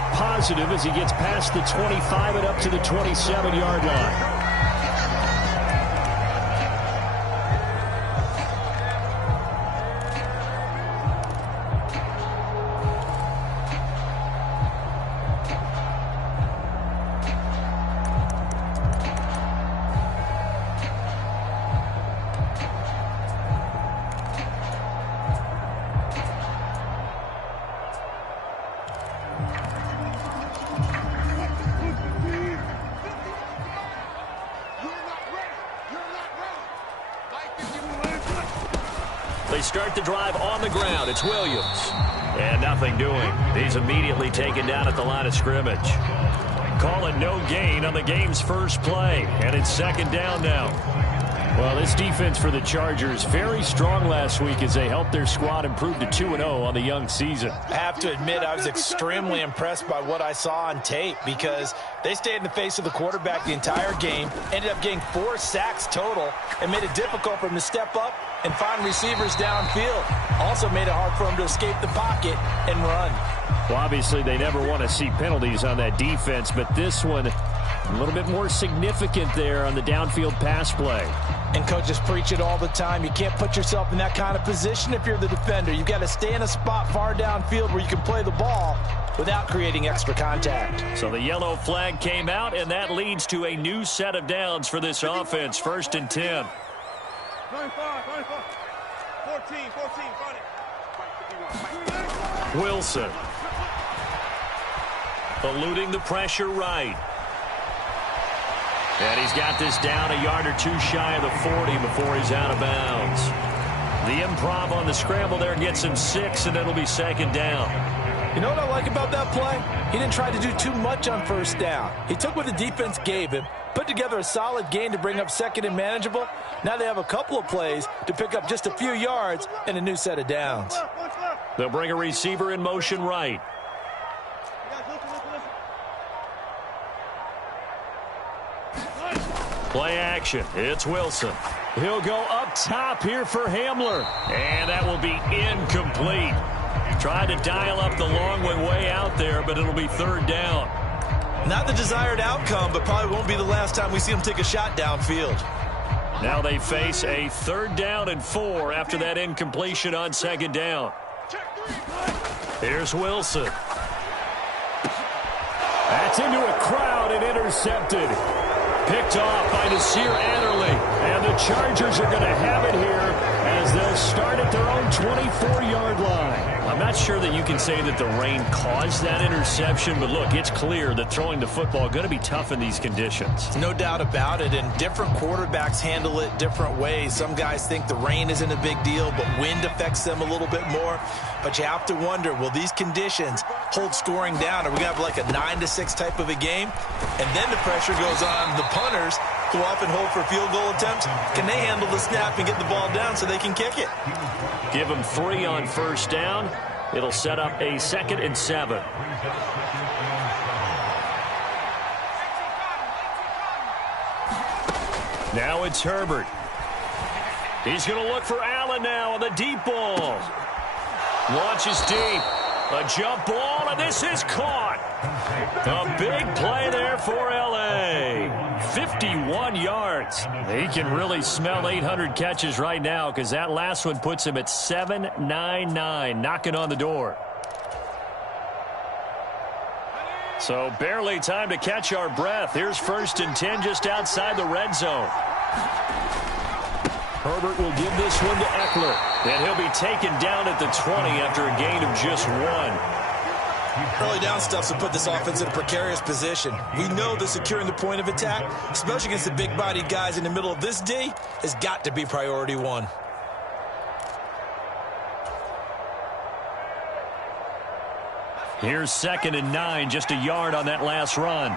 net positive as he gets past the 25 and up to the 27-yard line. They start the drive on the ground. It's Williams. And nothing doing. He's immediately taken down at the line of scrimmage. Call it no gain on the game's first play. And it's second down now. Well, this defense for the Chargers, very strong last week as they helped their squad improve to 2-0 on the young season. I have to admit, I was extremely impressed by what I saw on tape because they stayed in the face of the quarterback the entire game, ended up getting 4 sacks total, and made it difficult for him to step up and find receivers downfield. Also made it hard for him to escape the pocket and run. Well, obviously, they never want to see penalties on that defense, but this one a little bit more significant there on the downfield pass play. And coaches preach it all the time. You can't put yourself in that kind of position if you're the defender. You've got to stay in a spot far downfield where you can play the ball without creating extra contact. So the yellow flag came out, and that leads to a new set of downs for this offense. 1st and 10. 14, Wilson. Eluding the pressure right. And he's got this down a yard or two shy of the 40 before he's out of bounds. The improv on the scramble there gets him 6, and it'll be second down. You know what I like about that play? He didn't try to do too much on first down. He took what the defense gave him, put together a solid gain to bring up second and manageable. Now they have a couple of plays to pick up just a few yards and a new set of downs. They'll bring a receiver in motion right. Play action. It's Wilson. He'll go up top here for Hamler. And that will be incomplete. Tried to dial up the long way out there, but it'll be third down. Not the desired outcome, but probably won't be the last time we see him take a shot downfield. Now they face a 3rd down and 4 after that incompletion on second down. Here's Wilson. That's into a crowd and intercepted. Picked off by Nasir Adderley. And the Chargers are going to have it here as they'll start at their own 24-yard line. I'm not sure that you can say that the rain caused that interception, but look, it's clear that throwing the football is going to be tough in these conditions. No doubt about it, and different quarterbacks handle it different ways. Some guys think the rain isn't a big deal, but wind affects them a little bit more. But you have to wonder, will these conditions hold scoring down? Are we going to have like a 9-6 type of a game? And then the pressure goes on the punters, who often hold for field goal attempts. Can they handle the snap and get the ball down so they can kick it? Give them 3 on first down. It'll set up a 2nd and 7. Now it's Herbert. He's going to look for Allen now on the deep ball. Launches deep. A jump ball, and this is caught. A big play there for L.A. 51 yards. He can really smell 800 catches right now because that last one puts him at 799, knocking on the door. So barely time to catch our breath. Here's 1st and 10 just outside the red zone. Herbert will give this one to Eckler. And he'll be taken down at the 20 after a gain of just 1. Early down stuffs will put this offense in a precarious position. We know that securing the point of attack, especially against the big-bodied guys in the middle of this D, has got to be priority 1. Here's 2nd and 9, just a yard on that last run.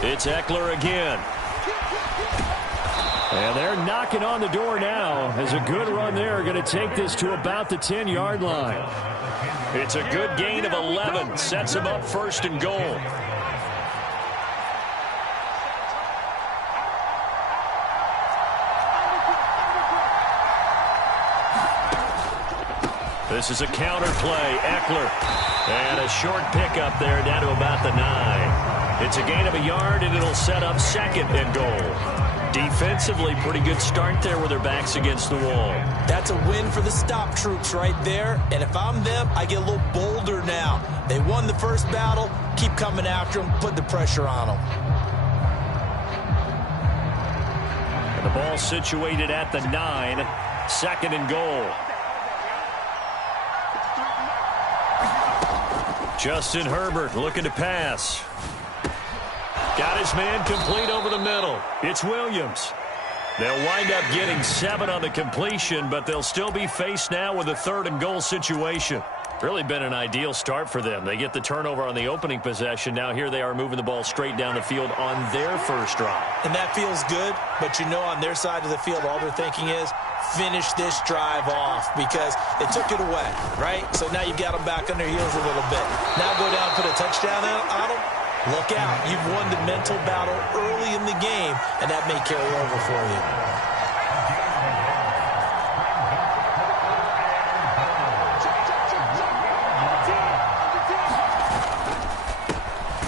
It's Eckler again. And they're knocking on the door now as a good run there. Going to take this to about the 10-yard line. It's a good gain of 11. Sets them up 1st and goal. This is a counter play. Eckler. And a short pickup there down to about the 9. It's a gain of a yard, and it'll set up 2nd and goal. Defensively, pretty good start there with their backs against the wall. That's a win for the stop troops right there. And if I'm them, I get a little bolder now. They won the first battle. Keep coming after them. Put the pressure on them. And the ball situated at the 9. 2nd and goal. Justin Herbert looking to pass. Got his man complete over the middle. It's Williams. They'll wind up getting 7 on the completion, but they'll still be faced now with a 3rd and goal situation. Really been an ideal start for them. They get the turnover on the opening possession. Now here they are moving the ball straight down the field on their first drive. And that feels good, but you know on their side of the field all they're thinking is finish this drive off because they took it away, right? So now you've got them back on their heels a little bit. Now go down and put a touchdown on them. Look out. You've won the mental battle early in the game, and that may carry over for you.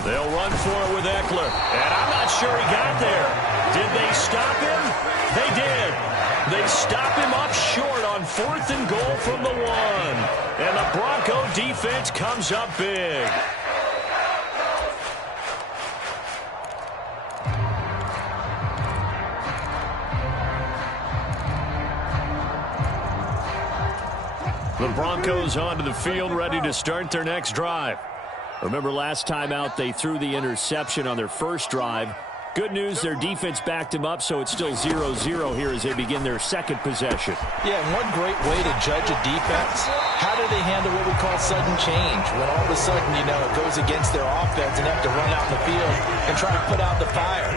They'll run for it with Eckler. And I'm not sure he got there. Did they stop him? They did. They stop him up short on 4th and goal from the 1. And the Bronco defense comes up big. The Broncos onto the field, ready to start their next drive. Remember last time out, they threw the interception on their first drive. Good news, their defense backed him up, so it's still 0-0 here as they begin their 2nd possession. Yeah, and one great way to judge a defense, how do they handle what we call sudden change? When all of a sudden, you know, it goes against their offense and they have to run out in the field and try to put out the fire.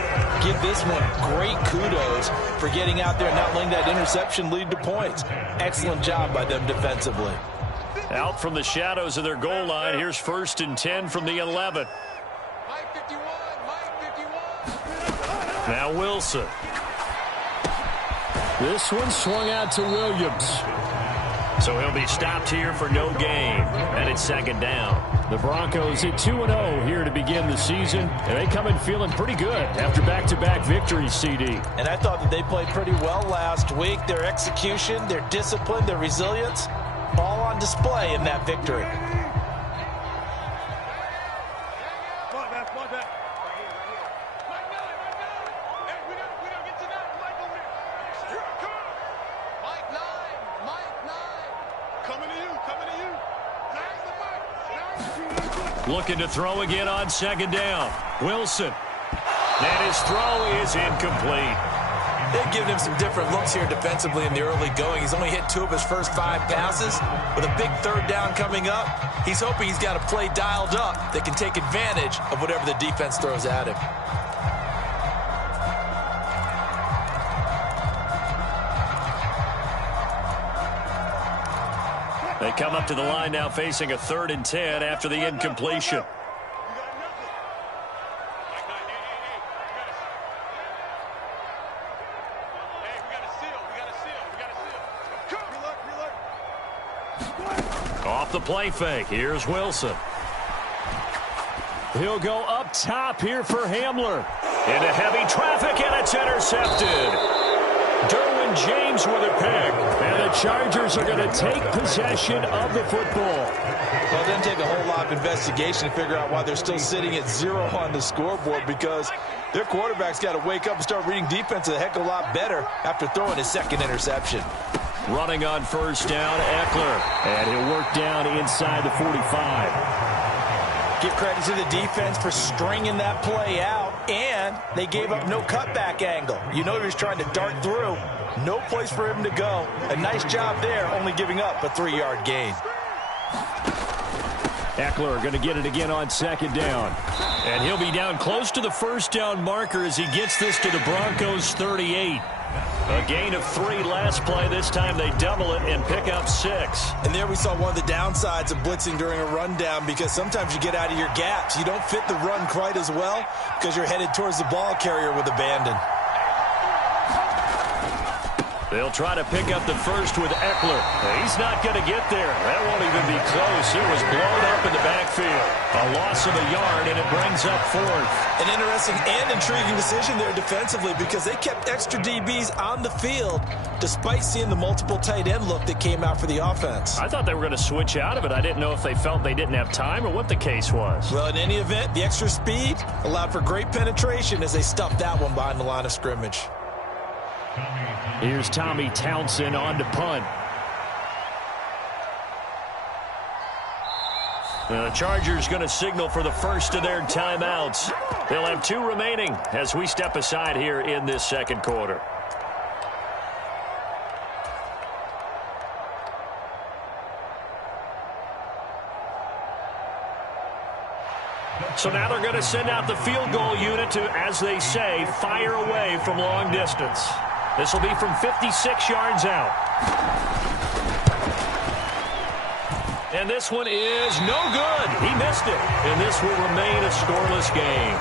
Give this one great kudos for getting out there and not letting that interception lead to points. Excellent job by them defensively. Out from the shadows of their goal line, here's 1st and 10 from the 11. Now Wilson. This one swung out to Williams. So he'll be stopped here for no gain. And it's 2nd down. The Broncos at 2-0 here to begin the season. And they come in feeling pretty good after back-to-back victories, CD. And I thought that they played pretty well last week. Their execution, their discipline, their resilience, all on display in that victory. Looking to throw again on 2nd down. Wilson. And his throw is incomplete. They've given him some different looks here defensively in the early going. He's only hit 2 of his first 5 passes. With a big 3rd down coming up, he's hoping he's got a play dialed up that can take advantage of whatever the defense throws at him. They come up to the line now facing a 3rd and 10 after the incompletion. Off the play fake. Here's Wilson. He'll go up top here for Hamler. Into heavy traffic, and it's intercepted. Derwin James with a pick. And the Chargers are going to take possession of the football. Well, it doesn't take a whole lot of investigation to figure out why they're still sitting at 0 on the scoreboard, because their quarterback's got to wake up and start reading defense a heck of a lot better after throwing his 2nd interception. Running on 1st down, Eckler. And he'll work down inside the 45. Give credit to the defense for stringing that play out, and they gave up no cutback angle. You know he was trying to dart through. No place for him to go. A nice job there, only giving up a 3-yard gain. Eckler going to get it again on 2nd down. And he'll be down close to the 1st down marker as he gets this to the Broncos 38. A gain of 3 last play. This time they double it and pick up 6. And there we saw one of the downsides of blitzing during a rundown, because sometimes you get out of your gaps. You don't fit the run quite as well because you're headed towards the ball carrier with abandon. They'll try to pick up the first with Eckler. He's not going to get there. That won't even be close. It was blown up in the backfield. A loss of a yard, and it brings up fourth. An interesting and intriguing decision there defensively because they kept extra DBs on the field despite seeing the multiple tight end look that came out for the offense. I thought they were going to switch out of it. I didn't know if they felt they didn't have time or what the case was. Well, in any event, the extra speed allowed for great penetration as they stuffed that one behind the line of scrimmage. Here's Tommy Townsend on to punt. The Chargers going to signal for the first of their timeouts. They'll have 2 remaining as we step aside here in this second quarter. So now they're going to send out the field goal unit to, as they say, fire away from long distance. This will be from 56 yards out. And this one is no good. He missed it. And this will remain a scoreless game.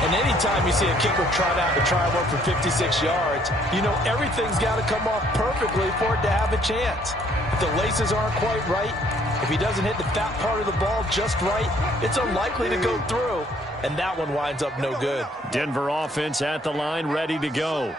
And anytime you see a kicker trot out to try one for 56 yards, you know everything's got to come off perfectly for it to have a chance. If the laces aren't quite right, if he doesn't hit the fat part of the ball just right, it's unlikely to go through. And that one winds up no good. Denver offense at the line, ready to go.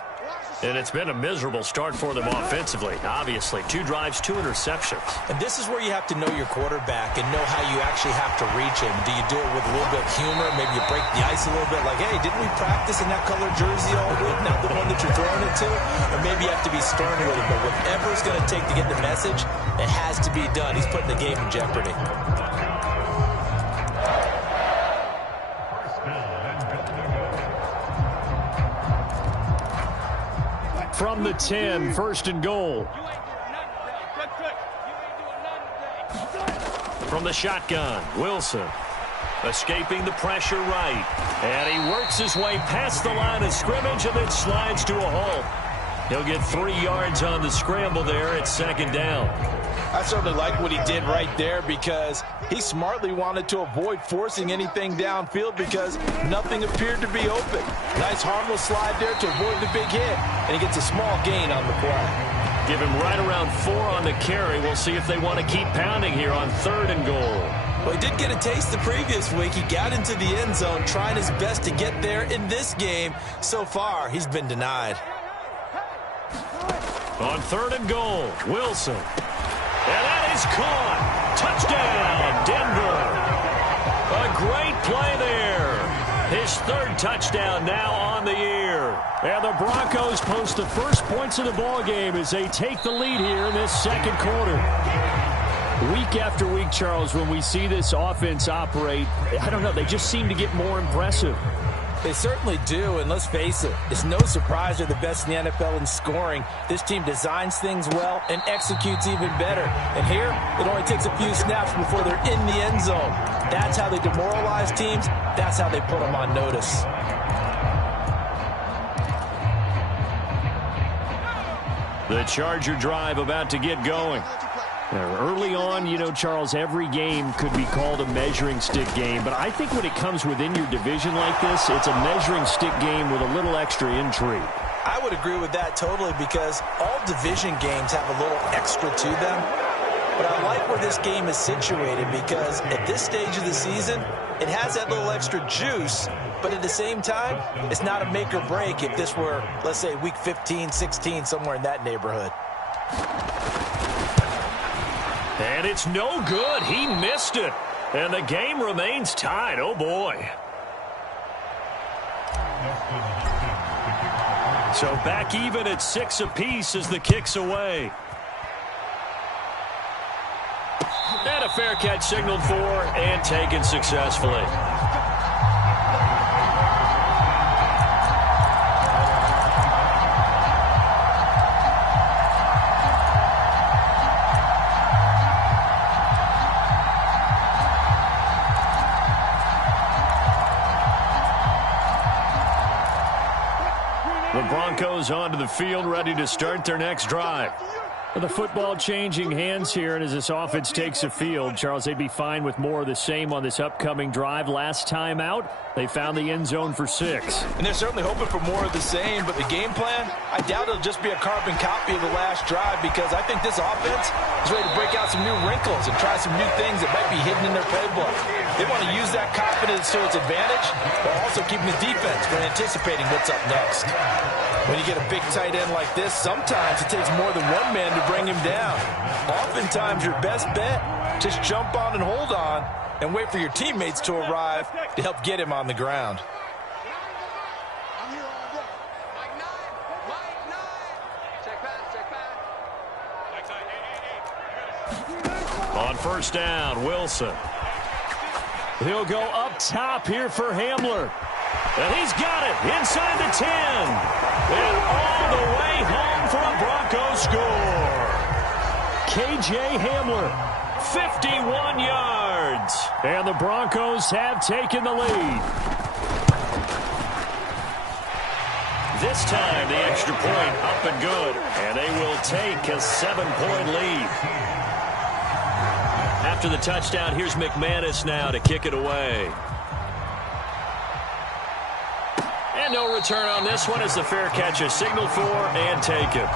And it's been a miserable start for them offensively, obviously. 2 drives, 2 interceptions. And this is where you have to know your quarterback and know how you actually have to reach him. Do you do it with a little bit of humor? Maybe you break the ice a little bit like, hey, didn't we practice in that color jersey all week, not the one that you're throwing it to? Or maybe you have to be stern with him. But whatever it's going to take to get the message, it has to be done. He's putting the game in jeopardy. From the 10, first and goal. From the shotgun, Wilson. Escaping the pressure right. And he works his way past the line of scrimmage and then slides to a halt. He'll get 3 yards on the scramble there at second down. I certainly like what he did right there because he smartly wanted to avoid forcing anything downfield because nothing appeared to be open. Nice harmless slide there to avoid the big hit, and he gets a small gain on the play. Give him right around 4 on the carry. We'll see if they want to keep pounding here on 3rd and goal. Well, he did get a taste the previous week. He got into the end zone trying his best to get there in this game. So far, he's been denied. On 3rd and goal, Wilson. And that is caught. Touchdown, Denver. A great play there. His 3rd touchdown now on the year. And the Broncos post the first points of the ball game as they take the lead here in this second quarter. Week after week, Charles, when we see this offense operate, I don't know, they just seem to get more impressive. They certainly do, and let's face it, it's no surprise they're the best in the NFL in scoring. This team designs things well and executes even better. And here, it only takes a few snaps before they're in the end zone. That's how they demoralize teams. That's how they put them on notice. The Charger drive about to get going. Early on, you know, Charles, every game could be called a measuring stick game. But I think when it comes within your division like this, it's a measuring stick game with a little extra intrigue. I would agree with that totally because all division games have a little extra to them. But I like where this game is situated because at this stage of the season, it has that little extra juice. But at the same time, it's not a make or break if this were, let's say, week 15, 16, somewhere in that neighborhood. And it's no good. He missed it. And the game remains tied. Oh, boy. So back even at 6 apiece as the kick's away. And a fair catch signaled for and taken successfully. The Broncos onto the field, ready to start their next drive. The football changing hands here, and as this offense takes the field, Charles, they'd be fine with more of the same on this upcoming drive. Last time out, they found the end zone for 6. And they're certainly hoping for more of the same, but the game plan, I doubt it'll just be a carbon copy of the last drive, because I think this offense is ready to break out some new wrinkles and try some new things that might be hidden in their playbook. They want to use that confidence to its advantage while also keeping the defense from anticipating what's up next. When you get a big tight end like this, sometimes it takes more than one man to bring him down. Oftentimes, your best bet, just jump on and hold on and wait for your teammates to arrive to help get him on the ground. On first down, Wilson. He'll go up top here for Hamler. And he's got it inside the 10. And all the way home for a Broncos score. K.J. Hamler, 51 yards. And the Broncos have taken the lead. This time the extra point up and good. And they will take a 7-point lead. After the touchdown, here's McManus now to kick it away. And no return on this one as the fair catch is signaled for and taken.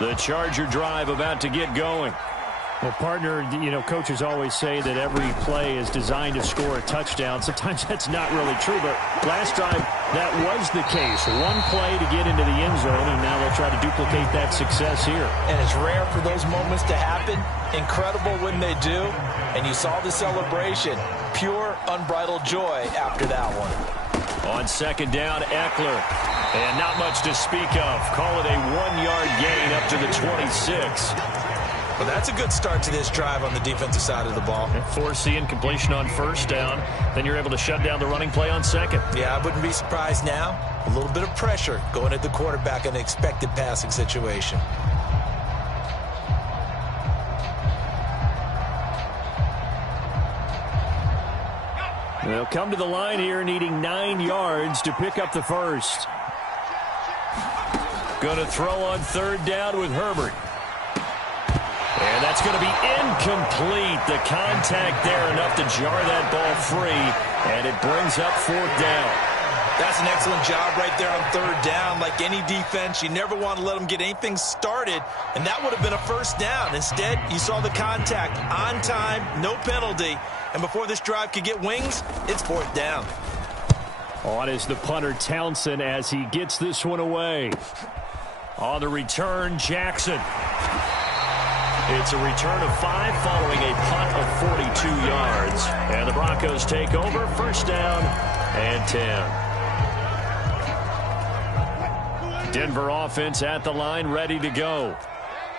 The Charger drive about to get going. Well, partner, coaches always say that every play is designed to score a touchdown. Sometimes that's not really true, but last drive, that was the case. One play to get into the end zone, and now they'll try to duplicate that success here. And it's rare for those moments to happen. Incredible when they do. And you saw the celebration. Pure, unbridled joy after that one. On second down, Eckler. And not much to speak of. Call it a 1-yard gain up to the 26. Well, that's a good start to this drive on the defensive side of the ball. Force the incompletion on first down. Then you're able to shut down the running play on second. Yeah, I wouldn't be surprised now. A little bit of pressure going at the quarterback in an expected passing situation. They'll come to the line here needing 9 yards to pick up the first. Going to throw on third down with Herbert. And that's going to be incomplete. The contact there enough to jar that ball free. And it brings up fourth down. That's an excellent job right there on third down. Like any defense, you never want to let them get anything started. And that would have been a first down. Instead, you saw the contact on time, no penalty. And before this drive could get wings, it's fourth down. On is the punter Townsend as he gets this one away. On the return, Jackson. It's a return of 5 following a punt of 42 yards. And the Broncos take over, first down and 10. Denver offense at the line, ready to go.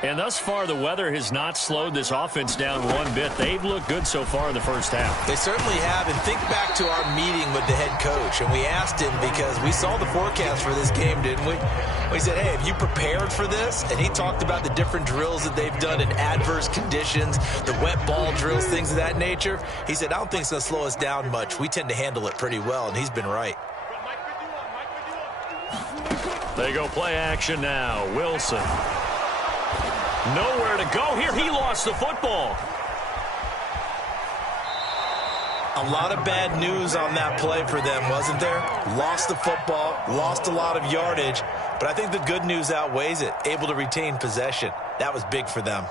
And thus far, the weather has not slowed this offense down one bit. They've looked good so far in the first half. They certainly have. And think back to our meeting with the head coach. And we asked him because we saw the forecast for this game, didn't we? We said, hey, have you prepared for this? And he talked about the different drills that they've done in adverse conditions, the wet ball drills, things of that nature. He said, I don't think it's going to slow us down much. We tend to handle it pretty well, and he's been right. They go play action now. Wilson. Nowhere to go here. He lost the football. A lot of bad news on that play for them, wasn't there? Lost the football, lost a lot of yardage, but I think the good news outweighs it. Able to retain possession. That was big for them.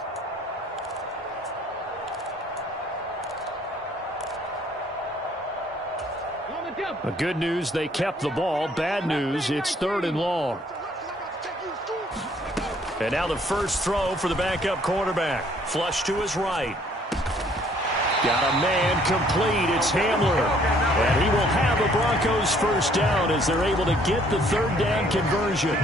Good news, they kept the ball. Bad news, it's third and long. And now the first throw for the backup quarterback. Flush to his right. Got a man complete. It's Hamler. And he will have a Broncos first down as they're able to get the third down conversion.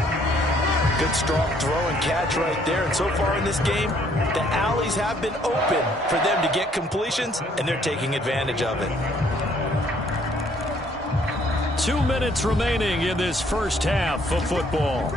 Good strong throw and catch right there. And so far in this game, the alleys have been open for them to get completions, and they're taking advantage of it. 2 minutes remaining in this first half of football.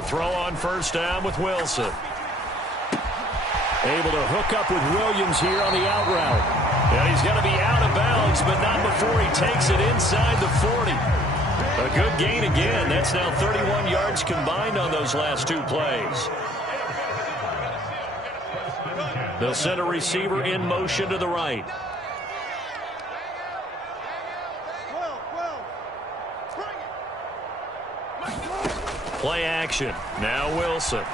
They'll throw on first down with Wilson. Able to hook up with Williams here on the out route. And he's going to be out of bounds, but not before he takes it inside the 40. A good gain again. That's now 31 yards combined on those last two plays. They'll send a receiver in motion to the right. Play action. Now Wilson.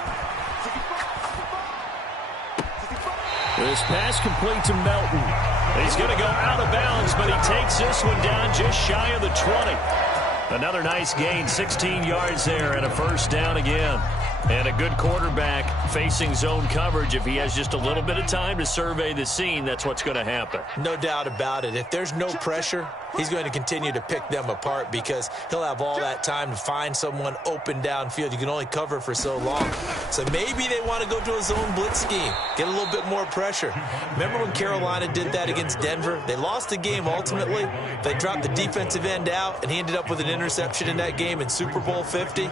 This pass complete to Melton. He's going to go out of bounds, but he takes this one down just shy of the 20. Another nice gain, 16 yards there, and a first down again. And a good quarterback facing zone coverage. If he has just a little bit of time to survey the scene, that's what's going to happen. No doubt about it. If there's no pressure, he's going to continue to pick them apart because he'll have all that time to find someone open downfield. You can only cover for so long. So maybe they want to go to a zone blitz scheme, get a little bit more pressure. Remember when Carolina did that against Denver? They lost the game ultimately. They dropped the defensive end out, and he ended up with an interception in that game in Super Bowl 50.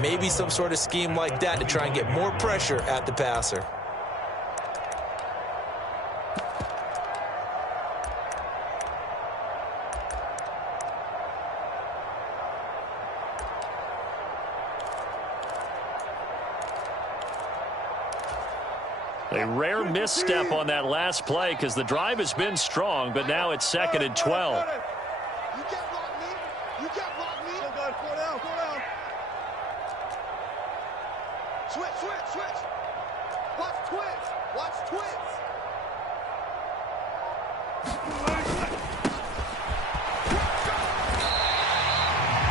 Maybe some sort of scheme like that to try and get more pressure at the passer. A rare misstep on that last play because the drive has been strong, but now it's 2nd and 12. You can't block me. You can't block me. Go down. Switch. Watch twitch.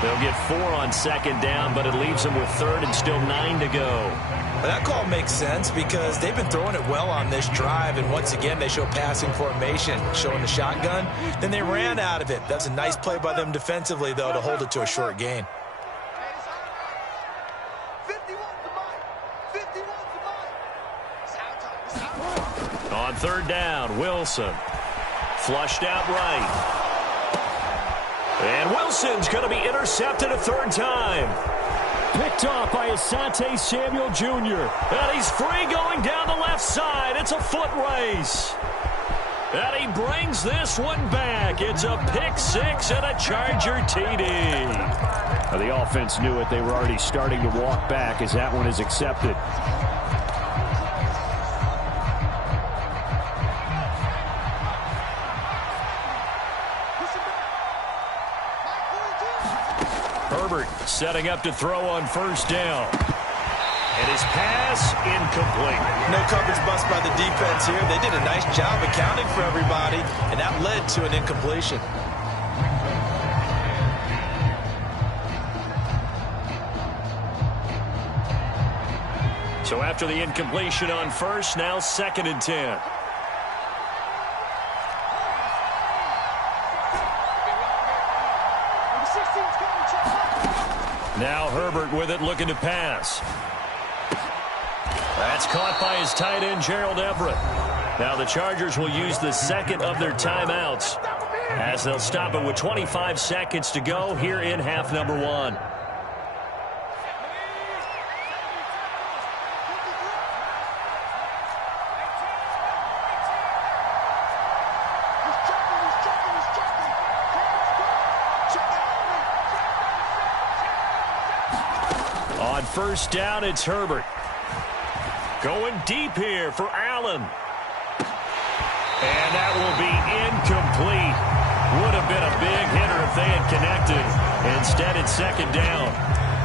They'll get 4 on 2nd down, but it leaves them with 3rd and still 9 to go. Well, that call makes sense because they've been throwing it well on this drive, and once again they show passing formation, showing the shotgun. Then they ran out of it. That's a nice play by them defensively, though, to hold it to a short gain. On 3rd down, Wilson. Flushed out right. And Wilson's going to be intercepted a 3rd time. Picked off by Asante Samuel Jr. And he's free going down the left side. It's a foot race. And he brings this one back. It's a pick 6 and a Charger TD. The offense knew it. They were already starting to walk back as that one is accepted. Herbert setting up to throw on 1st down. And his pass incomplete. No coverage bust by the defense here. They did a nice job accounting for everybody, and that led to an incompletion. So after the incompletion on 1st, now 2nd and 10. Now Herbert with it, looking to pass. That's caught by his tight end, Gerald Everett. Now the Chargers will use the 2nd of their timeouts as they'll stop it with 25 seconds to go here in half number 1. On 1st down, it's Herbert. Going deep here for Allen. And that will be incomplete. Would have been a big hitter if they had connected. Instead, it's 2nd down.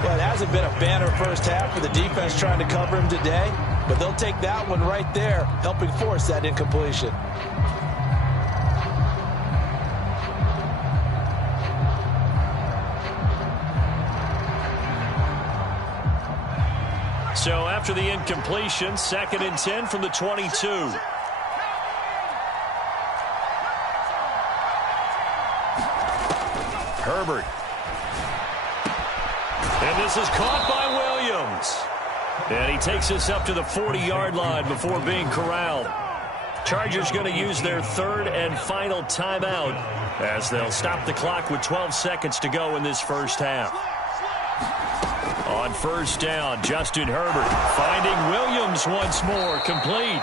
Well, it hasn't been a banner first half for the defense trying to cover him today, but they'll take that one right there, helping force that incompletion. So after the incompletion, 2nd and 10 from the 22. Herbert. And this is caught by Williams. And he takes this up to the 40-yard line before being corralled. Chargers going to use their 3rd and final timeout as they'll stop the clock with 12 seconds to go in this first half. On first down, Justin Herbert finding Williams once more, complete.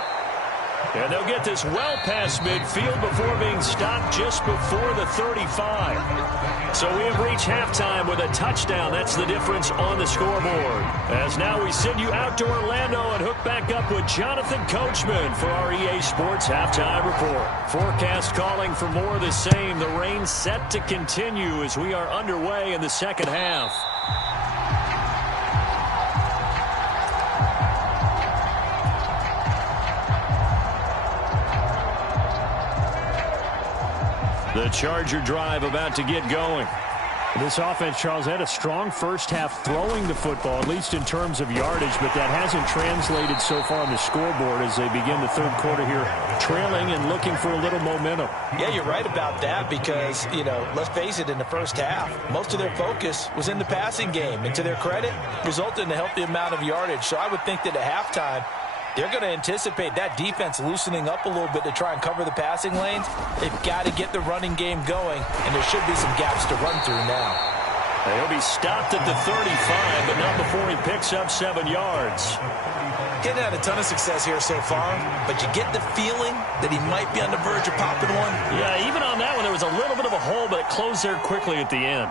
And they'll get this well past midfield before being stopped just before the 35. So we have reached halftime with a touchdown. That's the difference on the scoreboard. As now we send you out to Orlando and hook back up with Jonathan Coachman for our EA Sports Halftime Report. Forecast calling for more of the same. The rain set to continue as we are underway in the second half. The Charger drive about to get going. This offense, Charles, had a strong first half throwing the football, at least in terms of yardage, but that hasn't translated so far on the scoreboard as they begin the third quarter here, trailing and looking for a little momentum. Yeah, you're right about that because, let's face it, in the first half, most of their focus was in the passing game. And to their credit, resulted in a healthy amount of yardage. So I would think that at halftime, they're going to anticipate that defense loosening up a little bit to try and cover the passing lanes. They've got to get the running game going, and there should be some gaps to run through now. He'll be stopped at the 35, but not before he picks up 7 yards. Getting had a ton of success here so far, but you get the feeling that he might be on the verge of popping one. Yeah, even on that one, there was a little bit of a hole, but it closed there quickly at the end.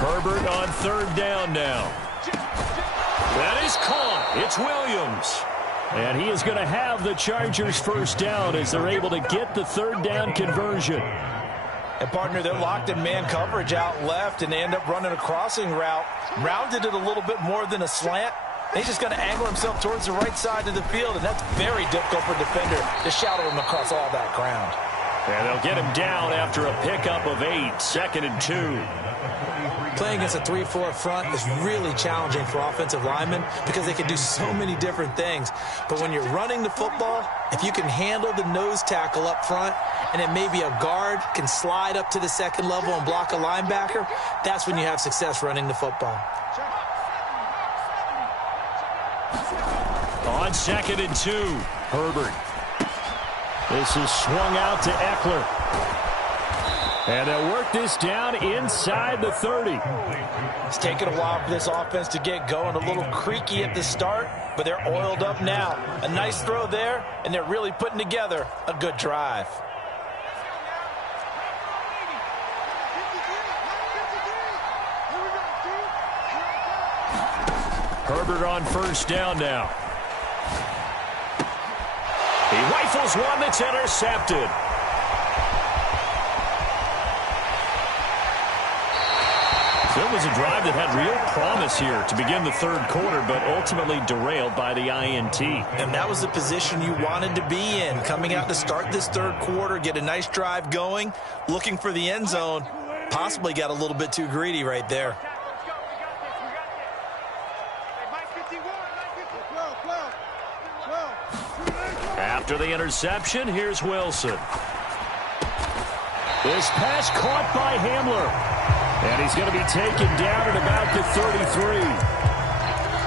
Herbert on third down now. That is caught. It's Williams. And he is going to have the Chargers first down as they're able to get the third down conversion. And, partner, they're locked in man coverage out left, and they end up running a crossing route. Rounded it a little bit more than a slant. He's just going to angle himself towards the right side of the field, and that's very difficult for a defender to shadow him across all that ground. And they'll get him down after a pickup of 8, 2nd and 2. Playing against a 3-4 front is really challenging for offensive linemen because they can do so many different things. But when you're running the football, if you can handle the nose tackle up front and then maybe a guard can slide up to the second level and block a linebacker, that's when you have success running the football. On 2nd and 2, Herbert. This is swung out to Eckler. And they'll work this down inside the 30. It's taken a while for this offense to get going. A little creaky at the start, but they're oiled up now. A nice throw there, and they're really putting together a good drive. Herbert on first down now. He rifles one that's intercepted. So it was a drive that had real promise here to begin the third quarter, but ultimately derailed by the INT. And that was the position you wanted to be in, coming out to start this third quarter, get a nice drive going, looking for the end zone. Possibly got a little bit too greedy right there. After the interception, here's Wilson. This pass caught by Hamler. And he's going to be taken down at about the 33.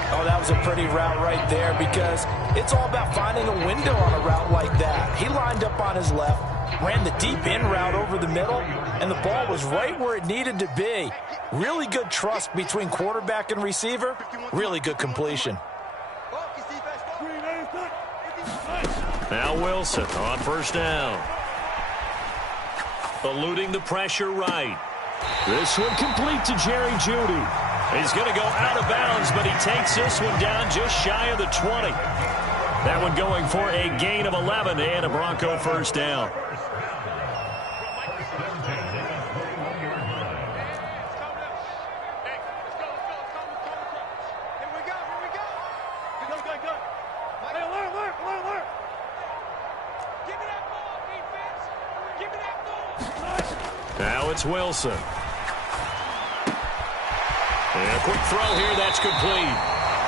Oh, that was a pretty route right there because it's all about finding a window on a route like that. He lined up on his left, ran the deep in route over the middle, and the ball was right where it needed to be. Really good trust between quarterback and receiver. Really good completion. Now Wilson on first down. Eluding the pressure right. This one complete to Jerry Jeudy. He's going to go out of bounds, but he takes this one down just shy of the 20. That one going for a gain of 11 and a Bronco first down. Now it's Wilson. And a quick throw here, that's complete.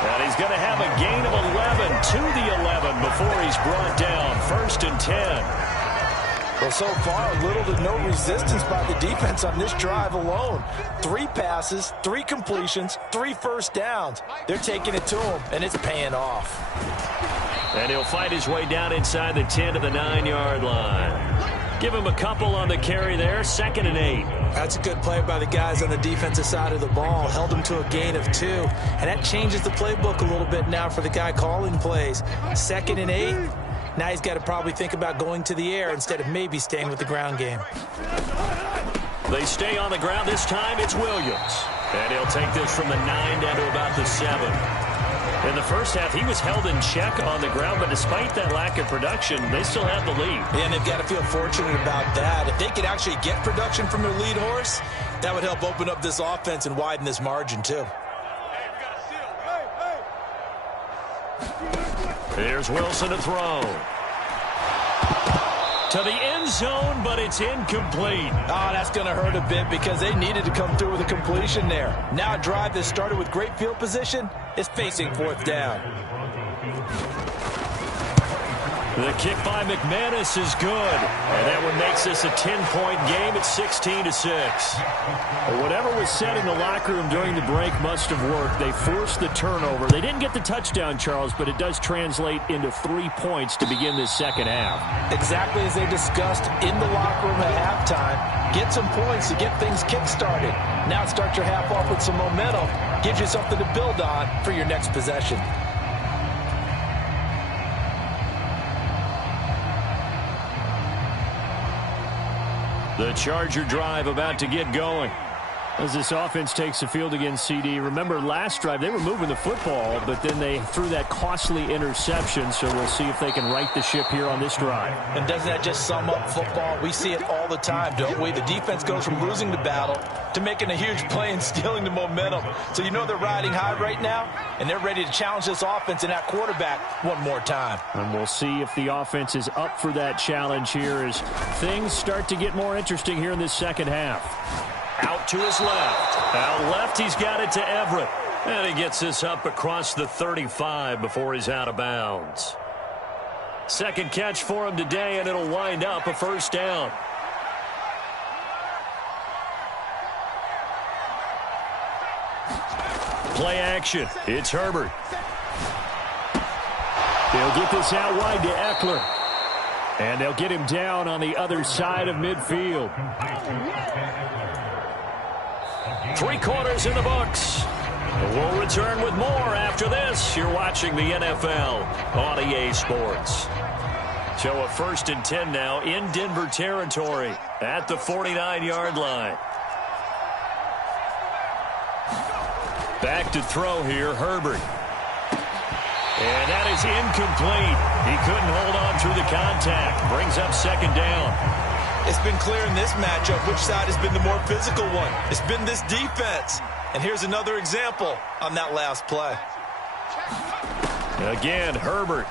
And he's going to have a gain of 11 to the 11 before he's brought down. 1st and 10. Well, so far, little to no resistance by the defense on this drive alone. 3 passes, 3 completions, 3 first downs. They're taking it to him, and it's paying off. And he'll fight his way down inside the 10 to the 9-yard line. Give him a couple on the carry there. 2nd and 8. That's a good play by the guys on the defensive side of the ball. Held him to a gain of 2. And that changes the playbook a little bit now for the guy calling plays. 2nd and 8. Now he's got to probably think about going to the air instead of maybe staying with the ground game. They stay on the ground. This time it's Williams. And he'll take this from the 9 down to about the 7. In the first half, he was held in check on the ground, but despite that lack of production, they still have the lead. And they've got to feel fortunate about that. If they could actually get production from their lead horse, that would help open up this offense and widen this margin, too. Here's Wilson to throw. To the end zone, but it's incomplete. Oh, that's going to hurt a bit because they needed to come through with a completion there. Now a drive that started with great field position is facing 4th down. The kick by McManus is good. And that one makes this a 10-point game at 16-6. Well, whatever was said in the locker room during the break must have worked. They forced the turnover. They didn't get the touchdown, Charles, but it does translate into 3 points to begin this second half. Exactly as they discussed in the locker room at halftime. Get some points to get things kick-started. Now start your half off with some momentum. Gives you something to build on for your next possession. The Charger drive about to get going. As this offense takes the field against CD, remember last drive they were moving the football, but then they threw that costly interception, so we'll see if they can right the ship here on this drive. And doesn't that just sum up football? We see it all the time, don't we? The defense goes from losing the battle to making a huge play and stealing the momentum. So you know they're riding high right now, and they're ready to challenge this offense and that quarterback one more time. And we'll see if the offense is up for that challenge here as things start to get more interesting here in this second half. Out to his left. Out left, he's got it to Everett. And he gets this up across the 35 before he's out of bounds. Second catch for him today, and it'll wind up a 1st down. Play action. It's Herbert. They'll get this out wide to Eckler. And they'll get him down on the other side of midfield. 3 quarters in the books. We'll return with more after this. You're watching the NFL on EA Sports. So a 1st and 10 now in Denver territory at the 49-yard line. Back to throw here, Herbert. And that is incomplete. He couldn't hold on through the contact. Brings up 2nd down. It's been clear in this matchup which side has been the more physical one. It's been this defense. And here's another example on that last play. Again, Herbert.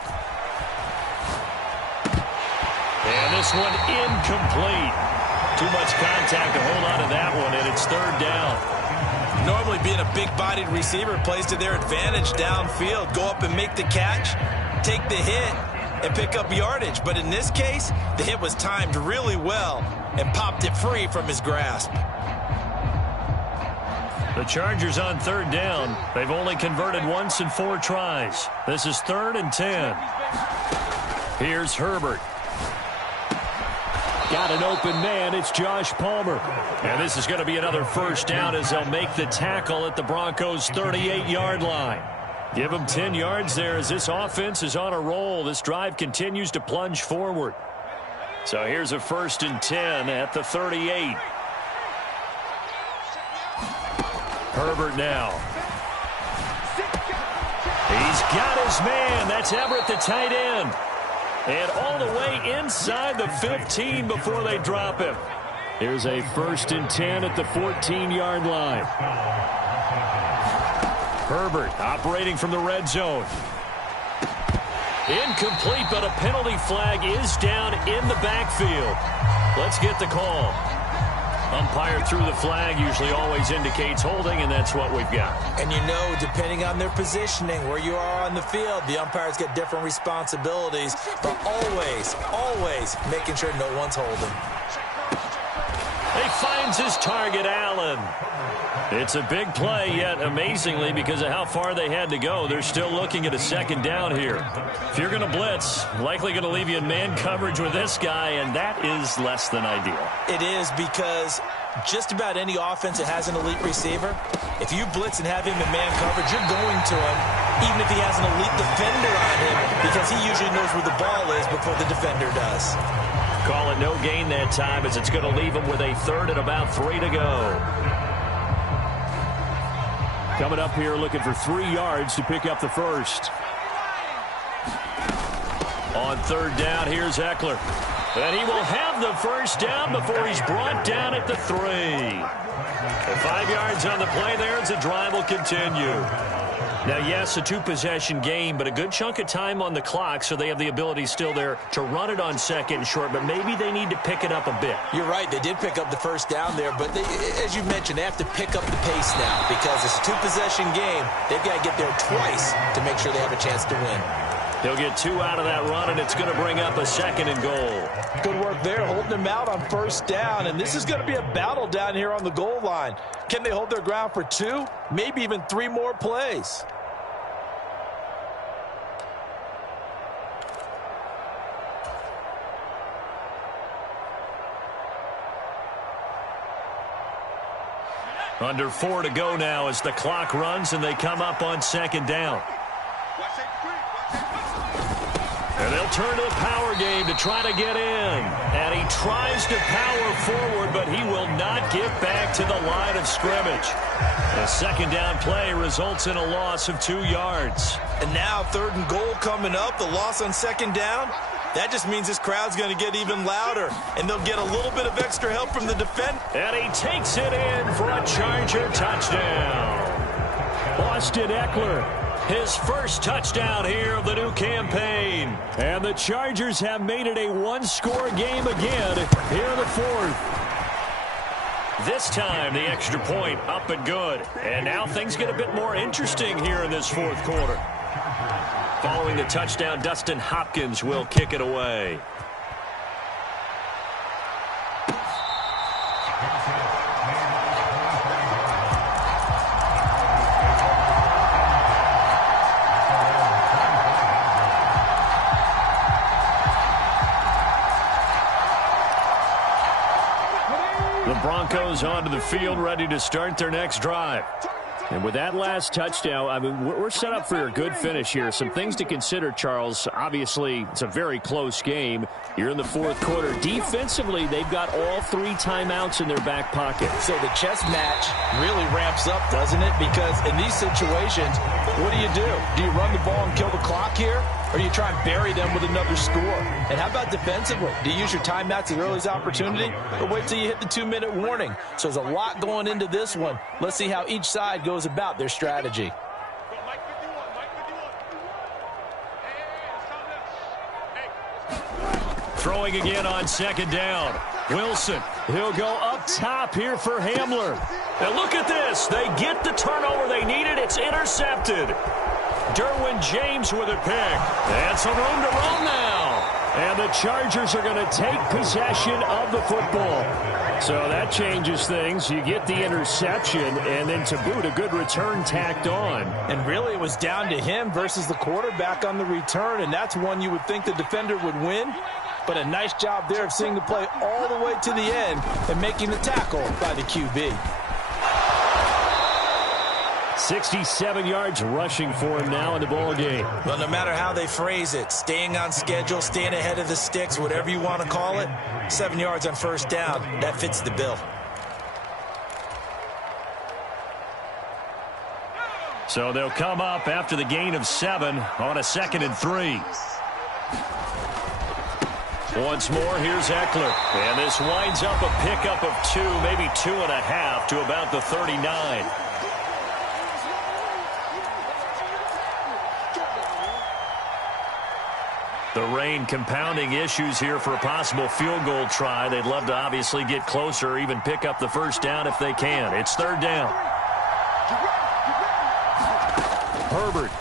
And this one incomplete. Too much contact to hold on to that one, and it's 3rd down. Normally being a big-bodied receiver plays to their advantage downfield. Go up and make the catch, take the hit, and pick up yardage. But in this case, the hit was timed really well and popped it free from his grasp. The Chargers on 3rd down. They've only converted once in 4 tries. This is 3rd and 10. Here's Herbert. Got an open man. It's Josh Palmer. And this is going to be another 1st down as they'll make the tackle at the Broncos' 38-yard line. Give them 10 yards there as this offense is on a roll. This drive continues to plunge forward. So here's a 1st and 10 at the 38. Herbert now. He's got his man. That's Everett, the tight end. And all the way inside the 15 before they drop him. Here's a 1st and 10 at the 14-yard line. Herbert operating from the red zone. Incomplete, but a penalty flag is down in the backfield. Let's get the call. Umpire threw the flag, usually always indicates holding, and that's what we've got. And you know, depending on their positioning, where you are on the field, the umpires get different responsibilities, but always making sure no one's holding. They finds his target, Allen. It's a big play, yet amazingly, because of how far they had to go, they're still looking at a second down here. If you're going to blitz, likely going to leave you in man coverage with this guy, and that is less than ideal. It is, because just about any offense that has an elite receiver, if you blitz and have him in man coverage, you're going to him, even if he has an elite defender on him, because he usually knows where the ball is before the defender does. Call it no gain that time, as it's going to leave him with a third and about 3 to go. Coming up here looking for 3 yards to pick up the first. On third down, here's Eckler. And he will have the first down before he's brought down at the 3. And 5 yards on the play there as the drive will continue. Now, yes, a 2-possession game, but a good chunk of time on the clock, so they have the ability still there to run it on second and short, but maybe they need to pick it up a bit. You're right. They did pick up the first down there, but they, as you mentioned, they have to pick up the pace now because it's a 2-possession game. They've got to get there twice to make sure they have a chance to win. They'll get 2 out of that run, and it's going to bring up a 2nd and goal. Good work there, holding them out on first down, and this is going to be a battle down here on the goal line. Can they hold their ground for 2, maybe even 3 more plays? Under 4 to go now as the clock runs and they come up on second down. And they'll turn to the power game to try to get in. And he tries to power forward, but he will not get back to the line of scrimmage. A second down play results in a loss of 2 yards. And now 3rd and goal coming up, the loss on second down. That just means this crowd's going to get even louder, and they'll get a little bit of extra help from the defense. And he takes it in for a Charger touchdown. Austin Eckler, his first touchdown here of the new campaign. And the Chargers have made it a 1-score game again here in the 4th. This time, the extra point up and good. And now things get a bit more interesting here in this 4th quarter. Following the touchdown, Dustin Hopkins will kick it away. The Broncos onto the field, ready to start their next drive. And with that last touchdown, I mean, we're set up for a good finish here. Some things to consider, Charles. Obviously, it's a very close game. You're in the 4th quarter. Defensively, they've got all 3 timeouts in their back pocket. So the chess match really ramps up, doesn't it? Because in these situations, what do? Do you run the ball and kill the clock here? Or do you try and bury them with another score? And how about defensively? Do you use your timeouts at earliest opportunity? Or wait till you hit the 2-minute warning? So there's a lot going into this one. Let's see how each side goes about their strategy. Throwing again on second down. Wilson, he'll go up top here for Hamler. And look at this. They get the turnover they needed. It's intercepted. Derwin James with a pick. And some room to run now. And the Chargers are going to take possession of the football. So that changes things. You get the interception, and then to boot, a good return tacked on. And really, it was down to him versus the quarterback on the return, and that's one you would think the defender would win. But a nice job there of seeing the play all the way to the end and making the tackle by the QB. 67 yards rushing for him now in the ball game. Well, no matter how they phrase it, staying on schedule, staying ahead of the sticks, whatever you want to call it, 7 yards on first down, that fits the bill. So they'll come up after the gain of 7 on a 2nd and 3. Once more, here's Eckler. And this winds up a pickup of 2, maybe 2.5 to about the 39. The rain compounding issues here for a possible field goal try. They'd love to obviously get closer or even pick up the first down if they can. It's 3rd down. Herbert.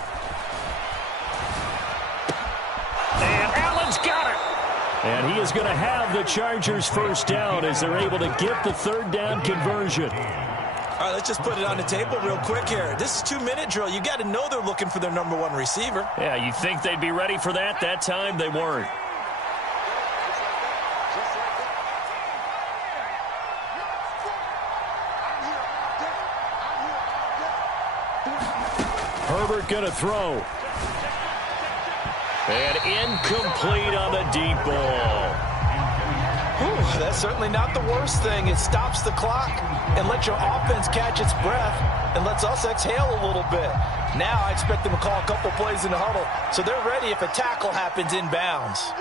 And Allen's got it. And he is going to have the Chargers first down as they're able to get the third down conversion. All right, let's just put it on the table real quick here. This is 2-minute drill. You got to know they're looking for their number one receiver. Yeah, you'd think they'd be ready for that. That time they weren't. Herbert going to throw. And incomplete on the deep ball. Whew, that's certainly not the worst thing. It stops the clock and lets your offense catch its breath and lets us exhale a little bit. Now I expect them to call a couple plays in the huddle so they're ready if a tackle happens inbounds.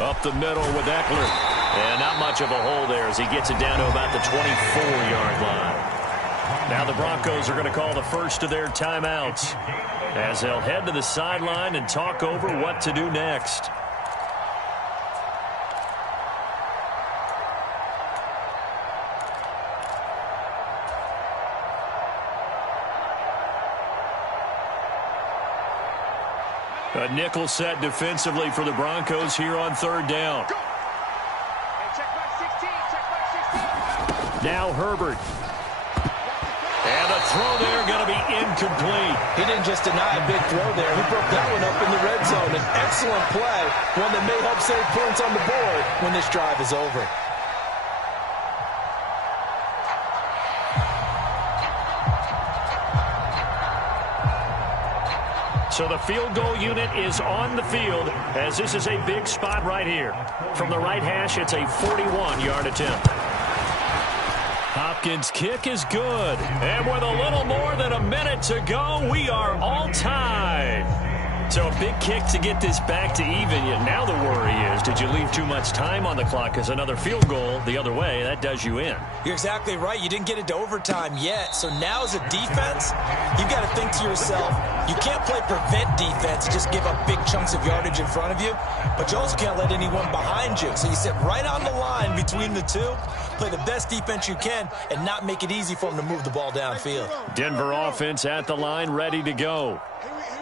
Up the middle with Eckler. And not much of a hole there as he gets it down to about the 24-yard line. Now the Broncos are going to call the first of their timeouts as they'll head to the sideline and talk over what to do next. A nickel set defensively for the Broncos here on third down. Now Herbert. And the throw there going to be incomplete. He didn't just deny a big throw there. He broke that one up in the red zone. An excellent play, one that may help save points on the board when this drive is over. So the field goal unit is on the field as this is a big spot right here. From the right hash, it's a 41-yard attempt. Hopkins' kick is good. And with a little more than a minute to go, we are all tied. So a big kick to get this back to even. Yet now the worry is, did you leave too much time on the clock? Because another field goal the other way, that does you in. You're exactly right. You didn't get it to overtime yet. So now as a defense, you've got to think to yourself, you can't play prevent defense, just give up big chunks of yardage in front of you, but you also can't let anyone behind you. So you sit right on the line between the two, play the best defense you can, and not make it easy for them to move the ball downfield. Denver offense at the line, ready to go.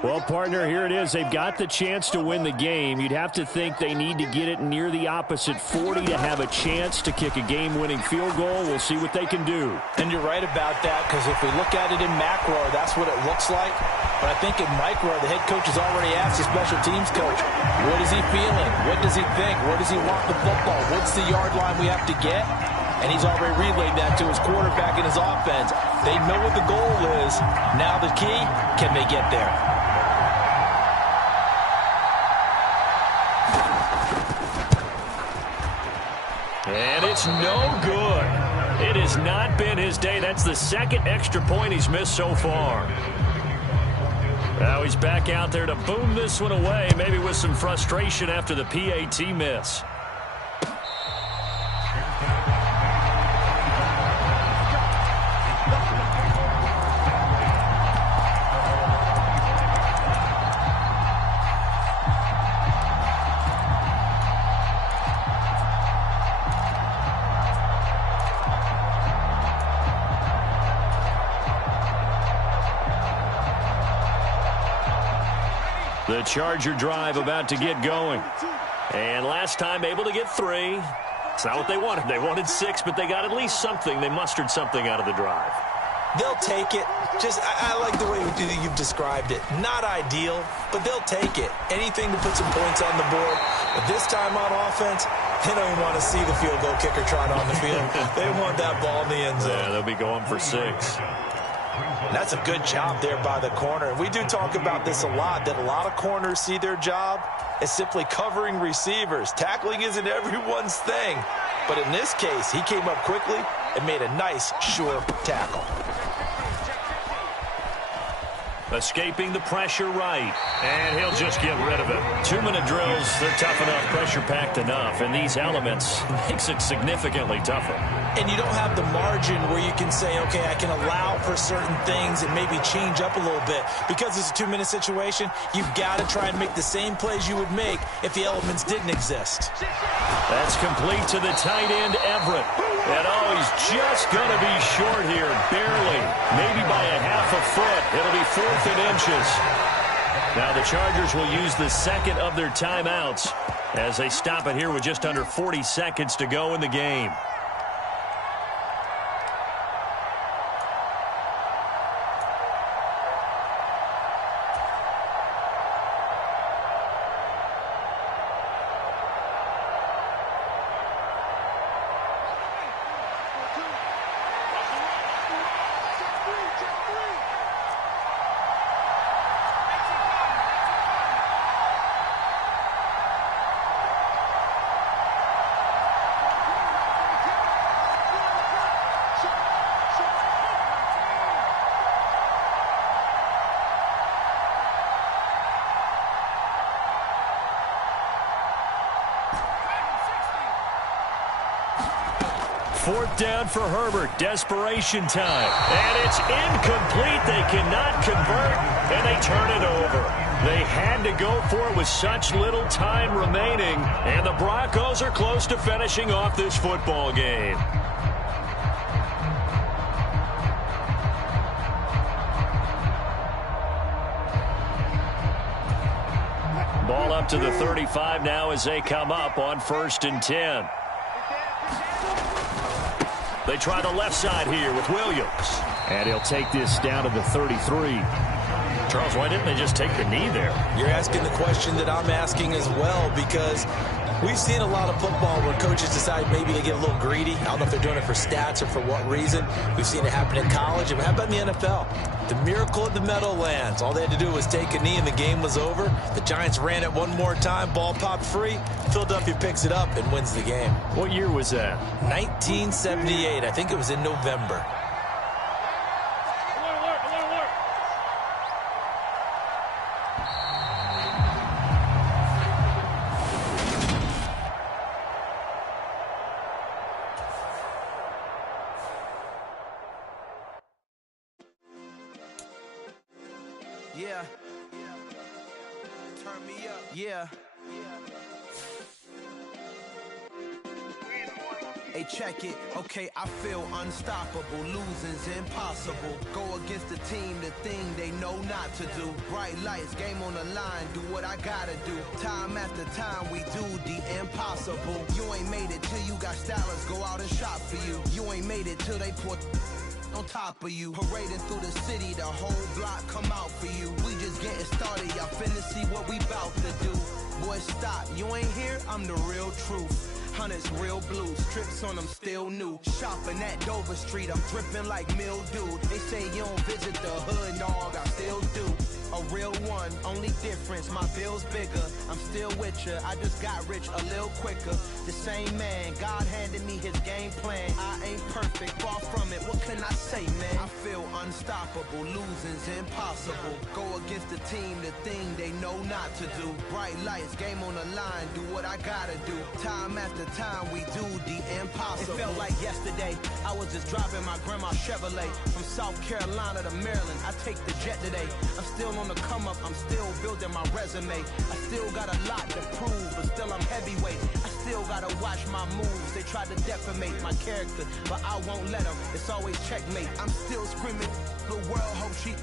Well, partner, here it is. They've got the chance to win the game. You'd have to think they need to get it near the opposite 40 to have a chance to kick a game-winning field goal. We'll see what they can do. And you're right about that, because if we look at it in macro, that's what it looks like. But I think in micro, the head coach has already asked the special teams coach, what is he feeling? What does he think? Where does he want the football? What's the yard line we have to get? And he's already relayed that to his quarterback and his offense. They know what the goal is. Now the key, can they get there? And it's no good. It has not been his day. That's the second extra point he's missed so far. Now he's back out there to boom this one away, maybe with some frustration after the PAT miss. The Charger drive about to get going. And last time able to get 3. It's not what they wanted. They wanted 6, but they got at least something. They mustered something out of the drive. They'll take it. Just, I like the way you've described it. Not ideal, but they'll take it. Anything to put some points on the board. But this time on offense, they don't even want to see the field goal kicker trot on the field. They want that ball in the end zone. Yeah, they'll be going for 6. That's a good job there by the corner. We do talk about this a lot, that a lot of corners see their job as simply covering receivers. Tackling isn't everyone's thing. But in this case, he came up quickly and made a nice, sure tackle. Escaping the pressure right. And he'll just get rid of it. 2-minute drills, they're tough enough, pressure-packed enough. And these elements makes it significantly tougher. And you don't have the margin where you can say, okay, I can allow for certain things and maybe change up a little bit. Because it's a 2-minute situation, you've got to try and make the same plays you would make if the elements didn't exist. That's complete to the tight end, Everett. And oh, he's just going to be short here, barely. Maybe by a half a foot. It'll be 4th and inches. Now the Chargers will use the second of their timeouts as they stop it here with just under 40 seconds to go in the game. Fourth down for Herbert. Desperation time. And it's incomplete. They cannot convert, and they turn it over. They had to go for it with such little time remaining, and the Broncos are close to finishing off this football game. Ball up to the 35 now as they come up on 1st and 10. They try the left side here with Williams. And he'll take this down to the 33. Charles, why didn't they just take the knee there? You're asking the question that I'm asking as well, because we've seen a lot of football where coaches decide maybe to get a little greedy. I don't know if they're doing it for stats or for what reason. We've seen it happen in college. And how about in the NFL? The miracle of the Meadowlands. All they had to do was take a knee and the game was over. The Giants ran it one more time. Ball popped free. Philadelphia picks it up and wins the game. What year was that? 1978. I think it was in November. Yeah. Turn me up. Yeah. Hey, check it. Okay, I feel unstoppable. Losing's impossible. Go against the team, the thing they know not to do. Bright lights, game on the line. Do what I gotta do. Time after time, we do the impossible. You ain't made it till you got stylers go out and shop for you. You ain't made it till they put on top of you. Parading through the city, the whole block come out for you. We just getting started, y'all finna see what we bout to do. Boy, stop, you ain't here, I'm the real truth. Hunters, real blue, strips on them still new. Shopping at Dover Street, I'm dripping like mildew. They say you don't visit the hood, dog, I still do. A real one, only difference, my bill's bigger. I'm still with ya, I just got rich a little quicker. The same man, God handed me his game plan. I ain't perfect, far from it, what can I say, man? I feel unstoppable, losing's impossible. Go against the team, the thing they know not to do. Bright lights, game on the line, do what I gotta do. Time after time, we do the impossible. It felt like yesterday, I was just driving my grandma's Chevrolet. From South Carolina to Maryland, I take the jet today. I'm still on the come up, I'm still building my resume. I still got a lot to prove, but still I'm heavyweight. I still gotta watch my moves. They try to defamate my character, but I won't let them. It's always checkmate. I'm still screaming, the world hope she